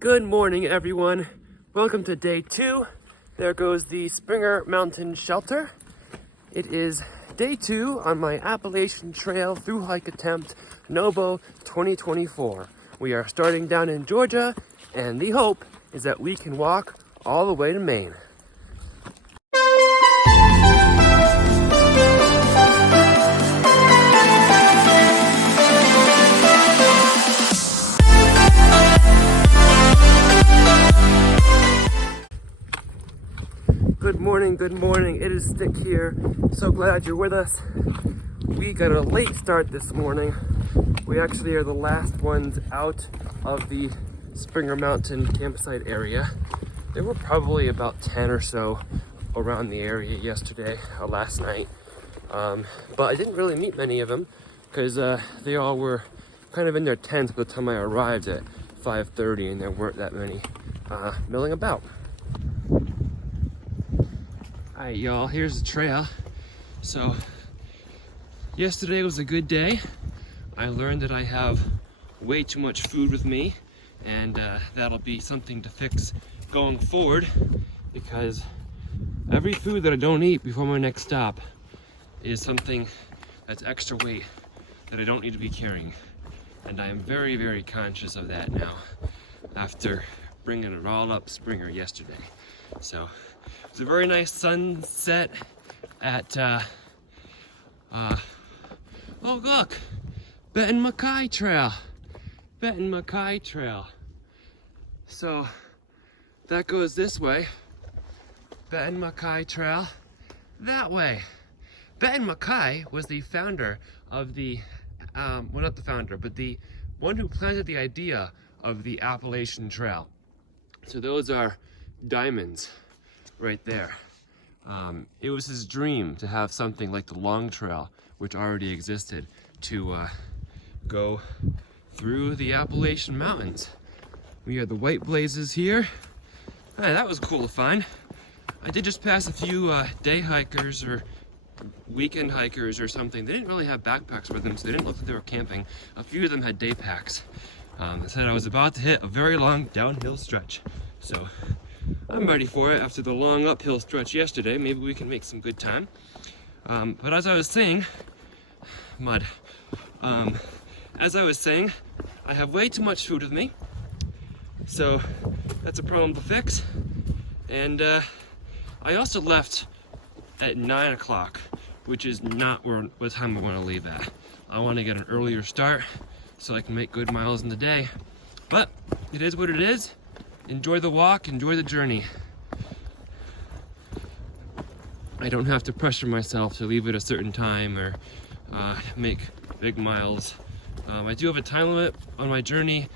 Good morning, everyone. Welcome to day 2. There goes the Springer Mountain Shelter. It is day 2 on my Appalachian Trail through-hike attempt, Nobo 2024. We are starting down in Georgia, and the hope is that we can walk all the way to Maine. Good morning. It is Stick here. So glad you're with us. We got a late start this morning. We actually are the last ones out of the Springer Mountain campsite area. There were probably about 10 or so around the area yesterday, last night. But I didn't really meet many of them because they all were kind of in their tents by the time I arrived at 5:30, and there weren't that many milling about. Alright, y'all, here's the trail. So, yesterday was a good day. I learned that I have way too much food with me, and that'll be something to fix going forward, because every food that I don't eat before my next stop is something that's extra weight that I don't need to be carrying. And I am very, very conscious of that now, after bringing it all up Springer yesterday. So, it's a very nice sunset at, oh look, Benton Mackay Trail. Benton Mackay Trail. So, that goes this way. Benton Mackay Trail, that way. Benton Mackay was the founder of the, well, not the founder, but the one who planted the idea of the Appalachian Trail. So those are diamonds right there. It was his dream to have something like the Long Trail, which already existed, to go through the Appalachian Mountains. We have the White Blazes here. Hey, that was cool to find. I did just pass a few day hikers or weekend hikers or something. They didn't really have backpacks with them, so they didn't look like they were camping. A few of them had day packs. They said I was about to hit a very long downhill stretch. So I'm ready for it after the long uphill stretch yesterday. Maybe we can make some good time. But as I was saying, as I was saying, I have way too much food with me. So that's a problem to fix. And I also left at 9 o'clock, which is not what time I want to leave at. I want to get an earlier start so I can make good miles in the day. But it is what it is. Enjoy the walk, enjoy the journey. I don't have to pressure myself to leave at a certain time or make big miles. I do have a time limit on my journey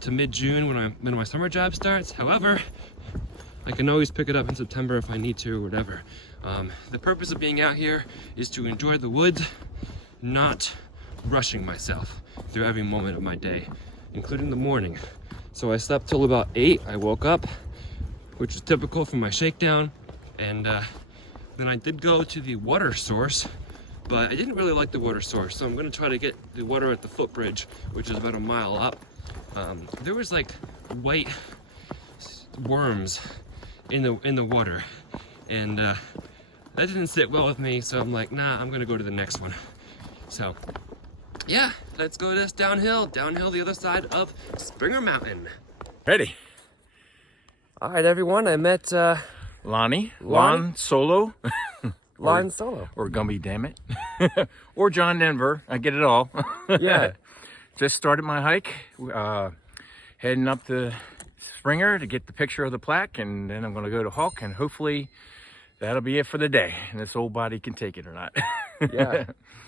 to mid-June when my summer job starts. However, I can always pick it up in September if I need to or whatever. The purpose of being out here is to enjoy the woods, not rushing myself through every moment of my day, including the morning. So I slept till about 8. I woke up, which is typical for my shakedown, and then I did go to the water source, but I didn't really like the water source, so I'm going to try to get the water at the footbridge, which is about a mile up. There was like white worms in the water, and that didn't sit well with me, so I'm like, nah, I'm going to go to the next one. So yeah, let's go this downhill the other side of Springer Mountain. Ready. All right, everyone, I met Lon Solo. Lon Solo. Or Gumby, damn it. Or John Denver. I get it all. Yeah. Just started my hike. Heading up to Springer to get the picture of the plaque, and then I'm going to go to Hawk, and hopefully that'll be it for the day, and this old body can take it or not. Yeah.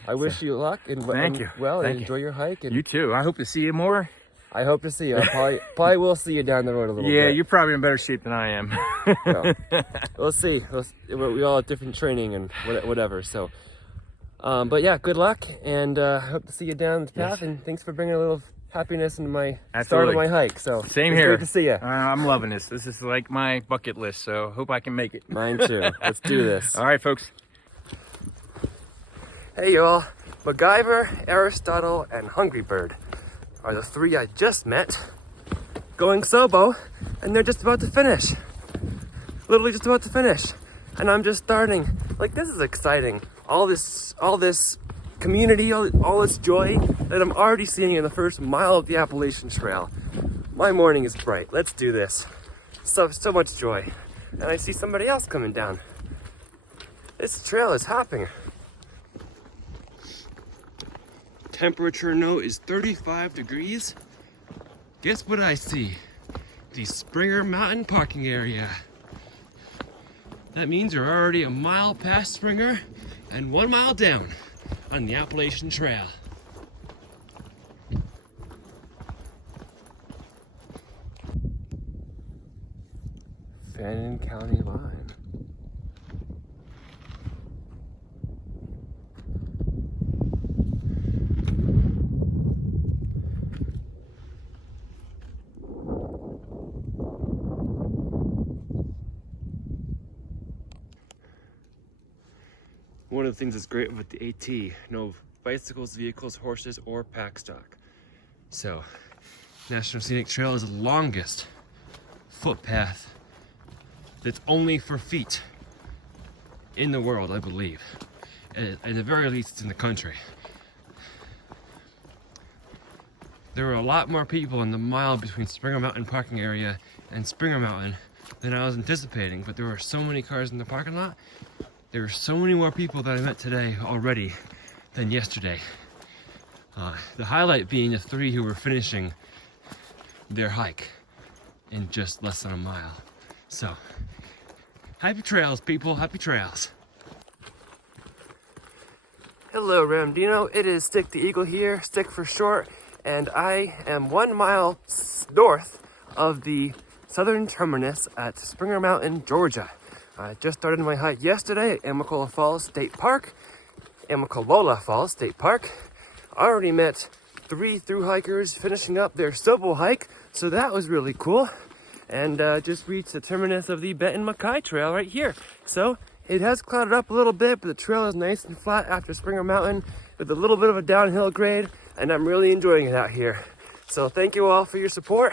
I wish you luck and Thank you. Enjoy your hike. And you too. I hope to see you more. I hope to see you. I probably will see you down the road a little bit. Yeah, you're probably in better shape than I am. So, we'll see. We all have different training and whatever. So, but yeah, good luck, and I hope to see you down the path. Yes. And thanks for bringing a little happiness into my start of my hike. So same here. Great to see you. I'm loving this. This is like my bucket list. So hope I can make it. Mine too. Let's do this. All right, folks. Hey y'all, MacGyver, Aristotle, and Hungry Bird are the 3 I just met. going Sobo, and they're just about to finish. Literally just about to finish. And I'm just starting. Like, this is exciting. All this community, all this joy that I'm already seeing in the first mile of the Appalachian Trail. My morning is bright. Let's do this. So much joy. And I see somebody else coming down. This trail is hopping. Temperature note is 35 degrees. Guess what I see? The Springer Mountain parking area. That means you're already a mile past Springer and 1 mile down on the Appalachian Trail. Fannin County line. One of the things that's great about the AT, no bicycles, vehicles, horses, or pack stock. So, National Scenic Trail is the longest footpath that's only for feet in the world, I believe. At the very least, it's in the country. There were a lot more people in the mile between Springer Mountain parking area and Springer Mountain than I was anticipating, but there were so many cars in the parking lot. There were so many more people that I met today already than yesterday. The highlight being the 3 who were finishing their hike in just less than a mile. So, happy trails, people, happy trails. Hello, Ramdino. It is Stick the Eagle here, Stick for short, and I am 1 mile north of the southern terminus at Springer Mountain, Georgia. I just started my hike yesterday at Amicalola Falls State Park. I already met 3 thru-hikers finishing up their Sobo hike, so that was really cool. And just reached the terminus of the Benton Mackay Trail right here. So it has clouded up a little bit, but the trail is nice and flat after Springer Mountain with a little bit of a downhill grade, and I'm really enjoying it out here. So thank you all for your support,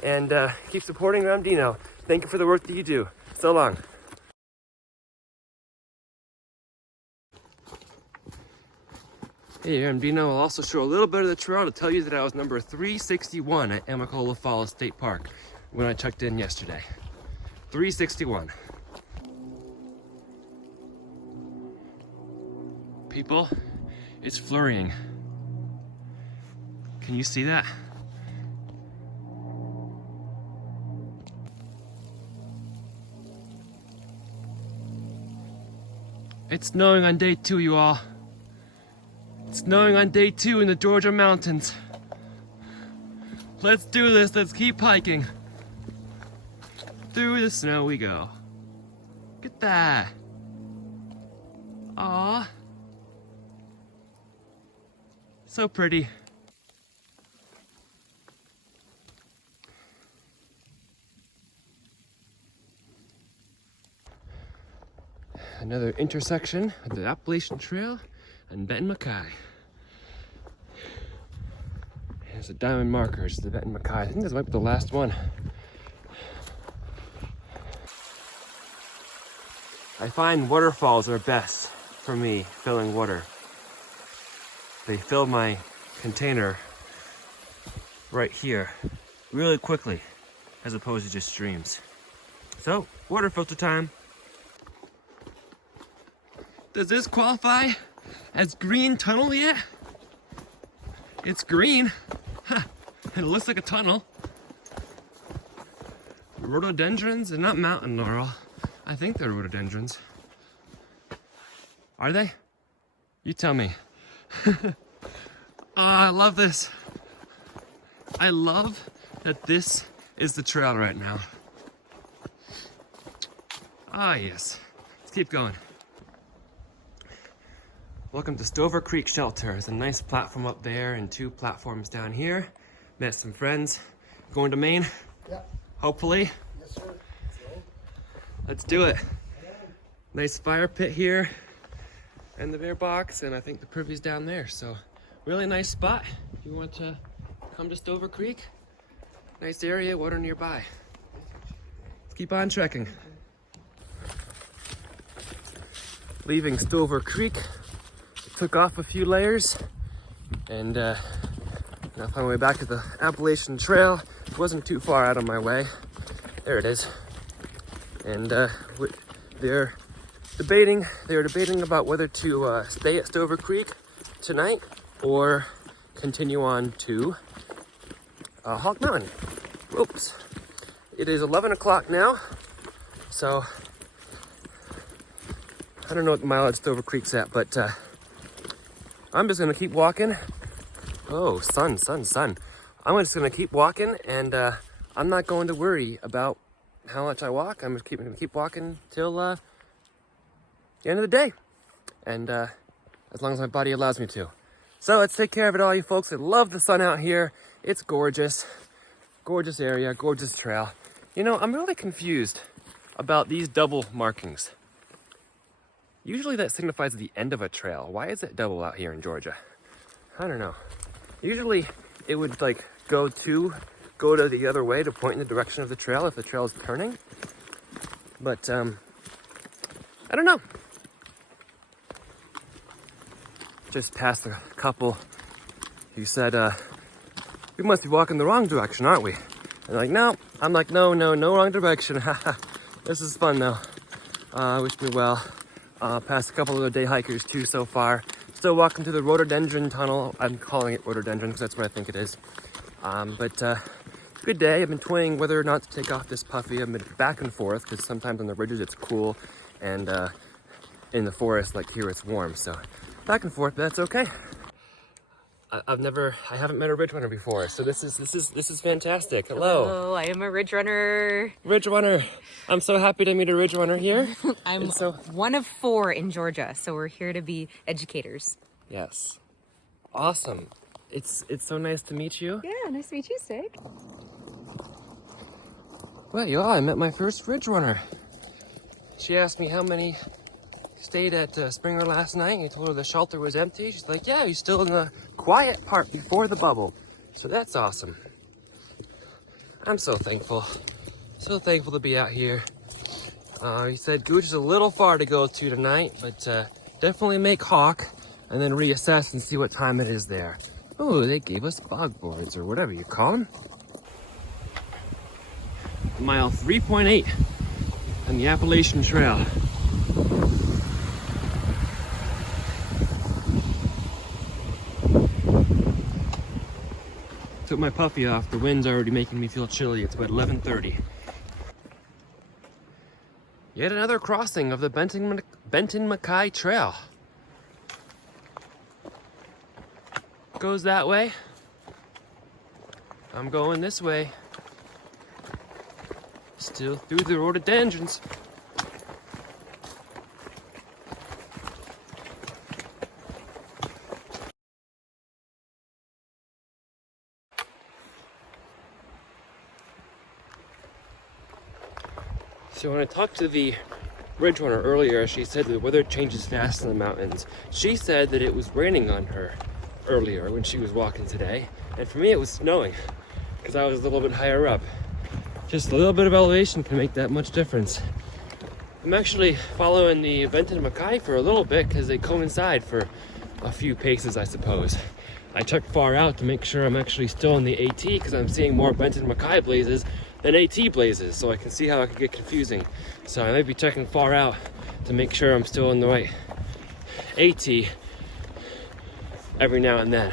and keep supporting Ramdino. Thank you for the work that you do. So long. Hey, Ramdino, I'll also show a little bit of the trail to tell you that I was number 361 at Amicalola Falls State Park when I checked in yesterday. 361. People, it's flurrying. Can you see that? It's snowing on day 2, you all. It's snowing on day 2 in the Georgia mountains. Let's do this, let's keep hiking. Through the snow we go. Look at that. Aww. So pretty. Another intersection of the Appalachian Trail and Benton Mackay. There's a diamond marker, it's the Benton Mackay. I think this might be the last one. I find waterfalls are best for me filling water. They fill my container right here really quickly as opposed to just streams. So, water filter time. Does this qualify as green tunnel yet? It's green. Huh. It looks like a tunnel. Rhododendrons and not mountain laurel. I think they're rhododendrons. Are they? You tell me. Oh, I love this. I love that this is the trail right now. Ah, yes. Let's keep going. Welcome to Stover Creek Shelter. There's a nice platform up there and 2 platforms down here. Met some friends. Going to Maine? Yeah. Hopefully. Yes, sir. Let's do it. Nice fire pit here and the bear box, and I think the privy's down there. So really nice spot. If you want to come to Stover Creek, Nice area, water nearby. Let's keep on trekking. Leaving Stover Creek, took off a few layers, and now found my way back to the Appalachian Trail. It wasn't too far out of my way. There it is. And they were debating about whether to stay at Stover Creek tonight or continue on to Hawk Mountain. Oops. It is 11 o'clock now, so I don't know what the mileage Stover Creek's at, but I'm just gonna keep walking. Oh, sun. I'm just gonna keep walking, and I'm not going to worry about how much I walk. I'm just gonna keep walking till the end of the day, and as long as my body allows me to. So let's take care of it, all you folks. I love the sun out here. It's gorgeous. Gorgeous area, gorgeous trail. You know, I'm really confused about these double markings. Usually that signifies the end of a trail. Why is it double out here in Georgia? I don't know. Usually it would like go to the other way to point in the direction of the trail if the trail is turning. But I don't know. Just passed a couple who said, we must be walking the wrong direction, aren't we? And like, no. I'm like, no, wrong direction. This is fun though. Wish me well. Passed a couple of other day hikers too so far. Still walking through the rhododendron tunnel. I'm calling it rhododendron because that's what I think it is. But good day. I've been toying whether or not to take off this puffy. I've been back and forth because sometimes on the ridges it's cool, and in the forest like here it's warm. So back and forth, but that's okay. I haven't met a Ridgerunner before, so this is fantastic. Hello. Hello, I am a Ridgerunner. Ridgerunner. I'm so happy to meet a Ridgerunner here. I'm one of 4 in Georgia, so we're here to be educators. Yes. Awesome. It's so nice to meet you. Yeah, nice to meet you, Sig. Well, yeah, I met my first Ridgerunner. She asked me how many stayed at Springer last night, and I told her the shelter was empty. She's like, yeah, you're still in the quiet part before the bubble. So that's awesome. I'm so thankful. So thankful to be out here. He said Gooch is a little far to go to tonight, but definitely make Hawk and then reassess and see what time it is there. Oh, they gave us bog boards or whatever you call them. Mile 3.8 on the Appalachian Trail. Took my puffy off. The wind's already making me feel chilly. It's about 11:30. Yet another crossing of the Benton Mackay Trail. Goes that way. I'm going this way. Still through the rhododendrons. So when I talked to the Ridgerunner earlier, she said that the weather changes fast in the mountains. She said that it was raining on her earlier when she was walking today. And for me it was snowing because I was a little bit higher up. Just a little bit of elevation can make that much difference. I'm actually following the Benton Mackay for a little bit because they coincide for a few paces, I suppose. I checked far out to make sure I'm actually still in the AT because I'm seeing more Benton Mackay blazes than AT blazes, so I can see how it can get confusing. So I might be checking far out to make sure I'm still in the right AT every now and then.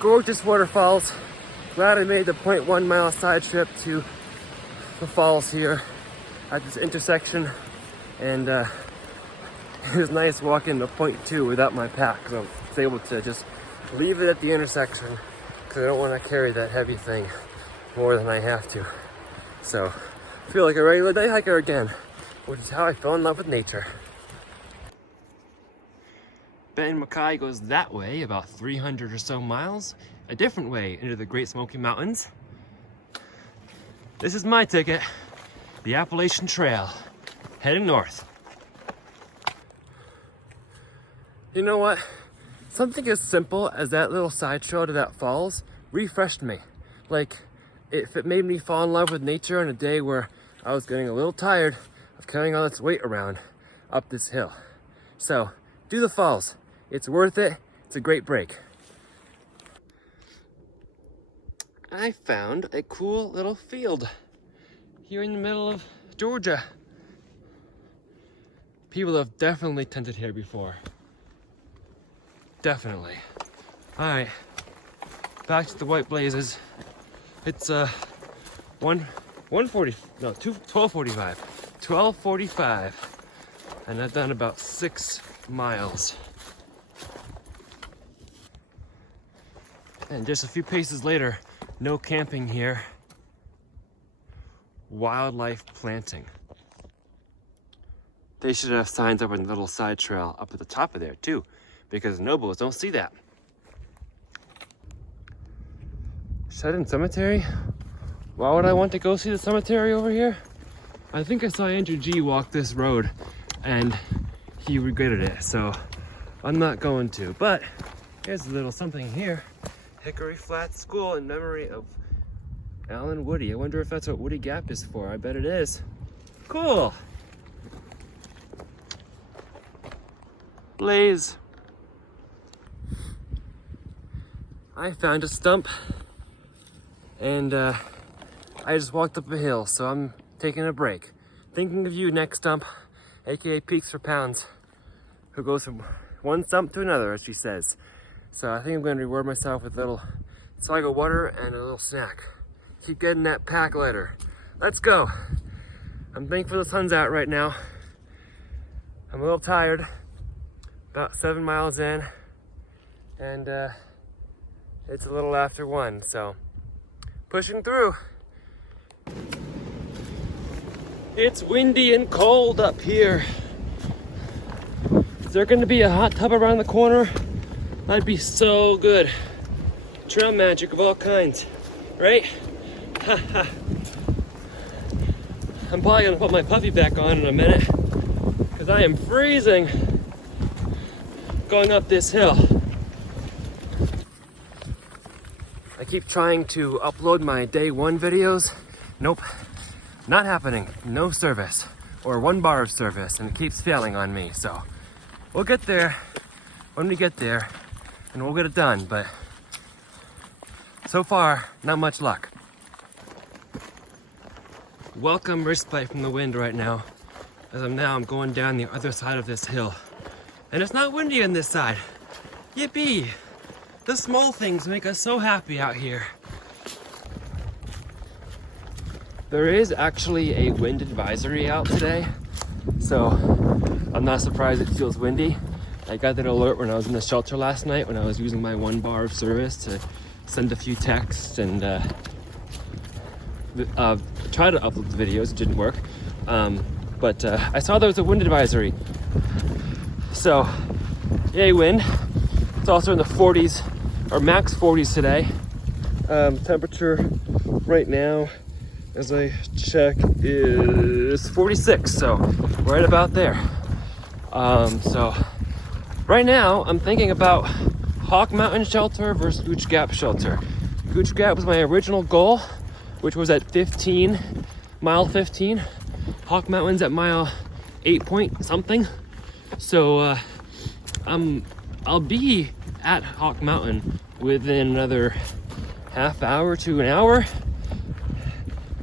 Gorgeous waterfalls. Glad I made the 0.1 mile side trip to the falls here at this intersection, and it was nice walking to 0.2 without my pack, because I was able to just leave it at the intersection because I don't want to carry that heavy thing more than I have to. So I feel like a regular day hiker again, which is how I fell in love with nature. Ben Mackay goes that way, about 300 or so miles, a different way into the Great Smoky Mountains. This is my ticket, the Appalachian Trail, heading north. You know what? Something as simple as that little side trail to that falls refreshed me. Like, it made me fall in love with nature on a day where I was getting a little tired of carrying all this weight around up this hill. So, do the falls. It's worth it. It's a great break. I found a cool little field here in the middle of Georgia. People have definitely tented here before. Definitely. All right, back to the white blazes. It's 12:45, and I've done about 6 miles. And just a few paces later, no camping here. Wildlife planting. They should have signs up on the little side trail up at the top of there too, because nobles don't see that. Shut-in cemetery? Why would I want to go see the cemetery over here? I think I saw Andrew G walk this road and he regretted it, so I'm not going to. But here's a little something here. Hickory Flat School in memory of Alan Woody. I wonder if that's what Woody Gap is for. I bet it is. Cool. Blaze. I found a stump, and I just walked up a hill, so I'm taking a break. Thinking of you, next stump, aka Peaks for Pounds, who goes from one stump to another, as she says. So I think I'm going to reward myself with a little swag of water and a little snack. Keep getting that pack lighter. Let's go. I'm thankful the sun's out right now. I'm a little tired, about 7 miles in, and it's a little after 1, so pushing through. It's windy and cold up here. Is there going to be a hot tub around the corner? That'd be so good. Trail magic of all kinds, right? I'm probably gonna put my puffy back on in a minute because I am freezing going up this hill. I keep trying to upload my day 1 videos. Nope, not happening. No service, or 1 bar of service, and it keeps failing on me. So we'll get there when we get there, and we'll get it done, but so far, not much luck. Welcome respite from the wind right now, as I'm going down the other side of this hill. And it's not windy on this side. Yippee! The small things make us so happy out here. There is actually a wind advisory out today, so I'm not surprised it feels windy. I got that alert when I was in the shelter last night when I was using my 1 bar of service to send a few texts and try to upload the videos. It didn't work, but I saw there was a wind advisory, so yay wind. It's also in the 40s, or max 40s today. Temperature right now, as I check, is 46, so right about there. So right now I'm thinking about Hawk Mountain Shelter versus Gooch Gap Shelter. Gooch Gap was my original goal, which was at mile 15. Hawk Mountain's at mile 8 point something. So I'll be at Hawk Mountain within another half hour to an hour.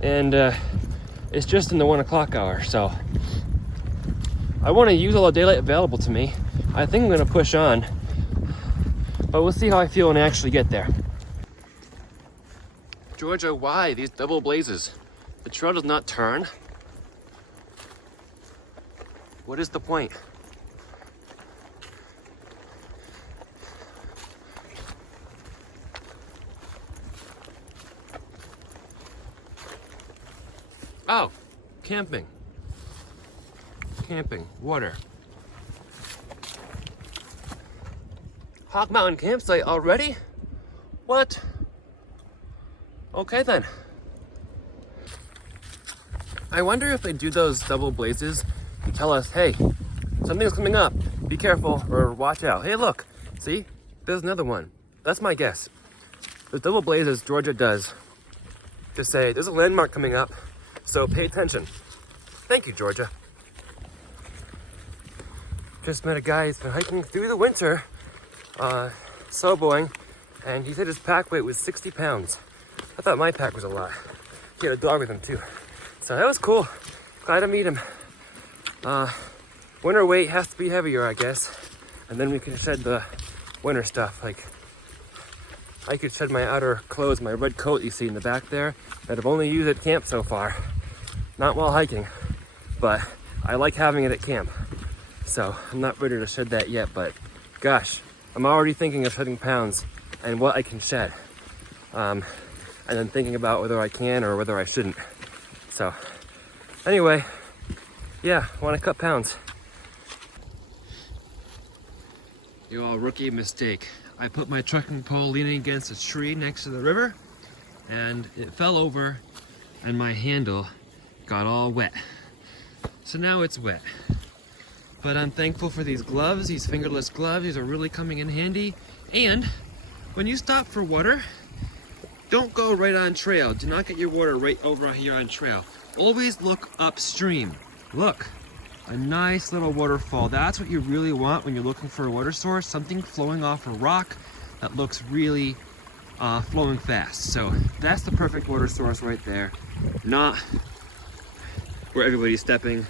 And it's just in the 1 o'clock hour. So I want to use all the daylight available to me. I think I'm going to push on, but we'll see how I feel when I actually get there. Georgia, why these double blazes? The trail does not turn. What is the point? Oh, camping. Camping, water. Hawk Mountain campsite already? What? Okay then. I wonder if they do those double blazes to tell us, hey, something's coming up, be careful or watch out. Hey look, see, there's another one. That's my guess. The double blazes Georgia does to say there's a landmark coming up, so pay attention. Thank you, Georgia. Just met a guy who's been hiking through the winter, soloing, and he said his pack weight was 60 pounds. I thought my pack was a lot. He had a dog with him too. So that was cool. Glad to meet him. Winter weight has to be heavier, I guess. And then we can shed the winter stuff. Like, I could shed my outer clothes, my red coat you see in the back there, that I've only used at camp so far. Not while hiking, but I like having it at camp. So I'm not ready to shed that yet, but gosh, I'm already thinking of shedding pounds and what I can shed. And then thinking about whether I can or whether I shouldn't. So anyway, yeah, I want to cut pounds. You all, rookie mistake. I put my trekking pole leaning against a tree next to the river and it fell over and my handle got all wet. So now it's wet. But I'm thankful for these gloves, these fingerless gloves. These are really coming in handy. And when you stop for water, don't go right on trail. Do not get your water right over here on trail. Always look upstream. Look, a nice little waterfall. That's what you really want when you're looking for a water source. Something flowing off a rock that looks really flowing fast. So that's the perfect water source right there. Not where everybody's stepping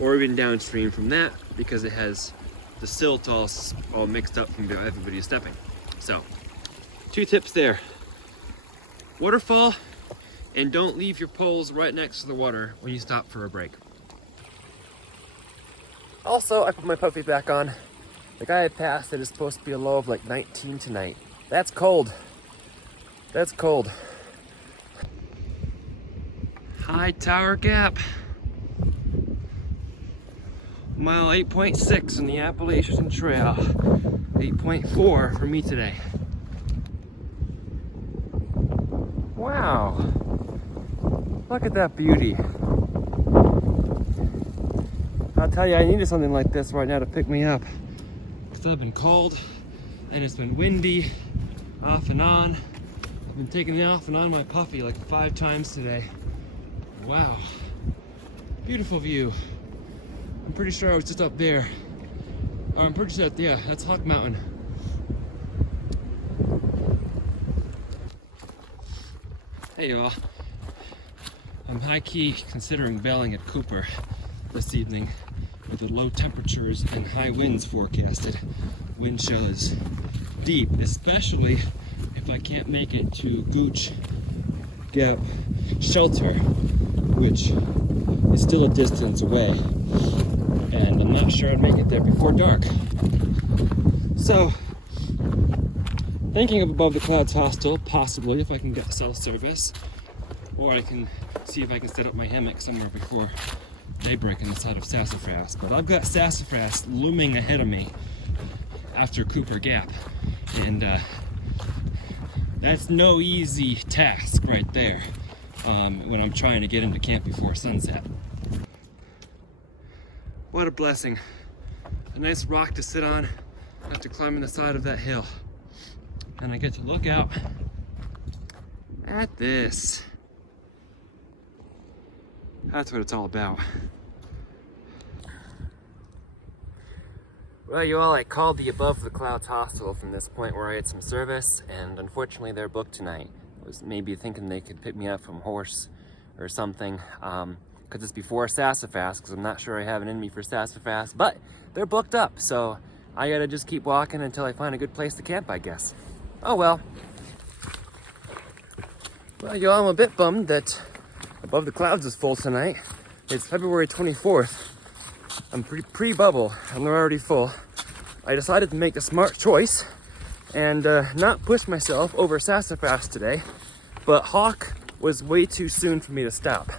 or even downstream from that because it has the silt all mixed up from everybody's stepping. So 2 tips there. Waterfall, and don't leave your poles right next to the water when you stop for a break. Also, I put my puppy back on. The guy I passed said it's supposed to be a low of like 19 tonight. That's cold. That's cold. High Tower Gap. Mile 8.6 on the Appalachian Trail. 8.4 for me today. Wow, look at that beauty. I'll tell you, I needed something like this right now to pick me up. Because I've been cold, and it's been windy, off and on. I've been taking off and on my puppy like 5 times today. Wow, beautiful view. I'm pretty sure I was just up there. Or I'm pretty sure, yeah, that's Hawk Mountain. Hey y'all, I'm high-key considering bailing at Cooper this evening with the low temperatures and high winds forecasted. Wind chill is deep, especially if I can't make it to Gooch Gap Shelter, which is still a distance away, and I'm not sure I'd make it there before dark. So, thinking of Above the Clouds Hostel, possibly, if I can get cell service. Or I can see if I can set up my hammock somewhere before daybreak on the side of Sassafras. But I've got Sassafras looming ahead of me after Cooper Gap. And that's no easy task right there when I'm trying to get into camp before sunset. What a blessing. A nice rock to sit on after climbing the side of that hill. And I get to look out at this. That's what it's all about. Well, you all, I called the Above the Clouds Hostel from this point where I had some service, and unfortunately they're booked tonight. I was maybe thinking they could pick me up from Horse or something, because it's before Sassafras, because I'm not sure I have it in me for Sassafras, but they're booked up, so I gotta just keep walking until I find a good place to camp, I guess. Oh well. Well, y'all, I'm a bit bummed that Above the Clouds is full tonight. It's February 24th. I'm pre-bubble and they're already full. I decided to make a smart choice and not push myself over Sassafras today, but Hawk was way too soon for me to stop.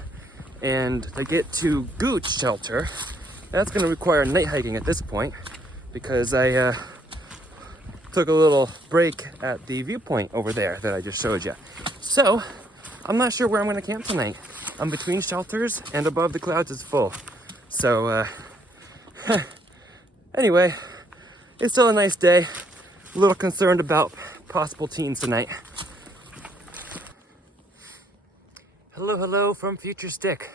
And to get to Gooch Shelter, that's gonna require night hiking at this point because I took a little break at the viewpoint over there that I just showed you. So, I'm not sure where I'm gonna camp tonight. I'm between shelters and Above the Clouds is full. So, anyway, it's still a nice day. A little concerned about possible teens tonight. Hello from Future Stick.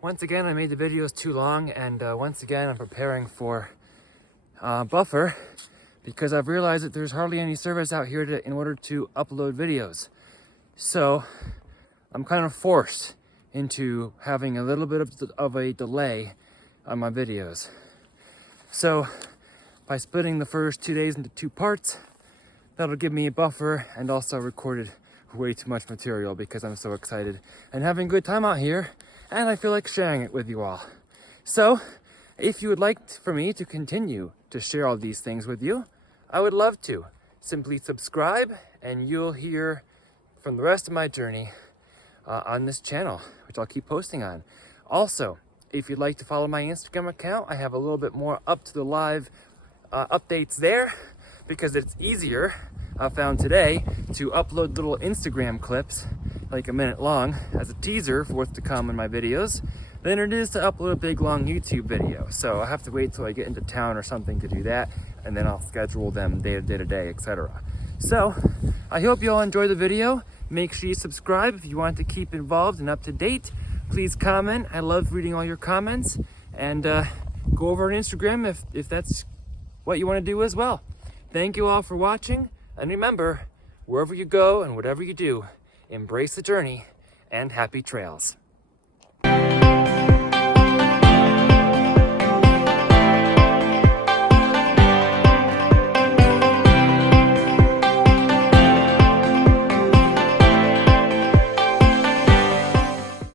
Once again, I made the videos too long, and once again, I'm preparing for buffer because I've realized that there's hardly any service out here in order to upload videos. So I'm kind of forced into having a little bit of a delay on my videos. So by splitting the first 2 days into 2 parts, that'll give me a buffer and also recorded way too much material because I'm so excited and having a good time out here, and I feel like sharing it with you all. So if you would like for me to continue to share all these things with you, I would love to. Simply subscribe and you'll hear from the rest of my journey on this channel, which I'll keep posting on. Also, if you'd like to follow my Instagram account, I have a little bit more up to the live updates there because it's easier, I found today, to upload little Instagram clips, like a minute long, as a teaser for what's to come in my videos, than it is to upload a big long YouTube video. So I have to wait till I get into town or something to do that, and then I'll schedule them day to day, etc. So I hope you all enjoy the video. Make sure you subscribe if you want to keep involved and up to date. Please comment. I love reading all your comments, and go over on Instagram if that's what you want to do as well. Thank you all for watching, and remember, wherever you go and whatever you do, embrace the journey and happy trails.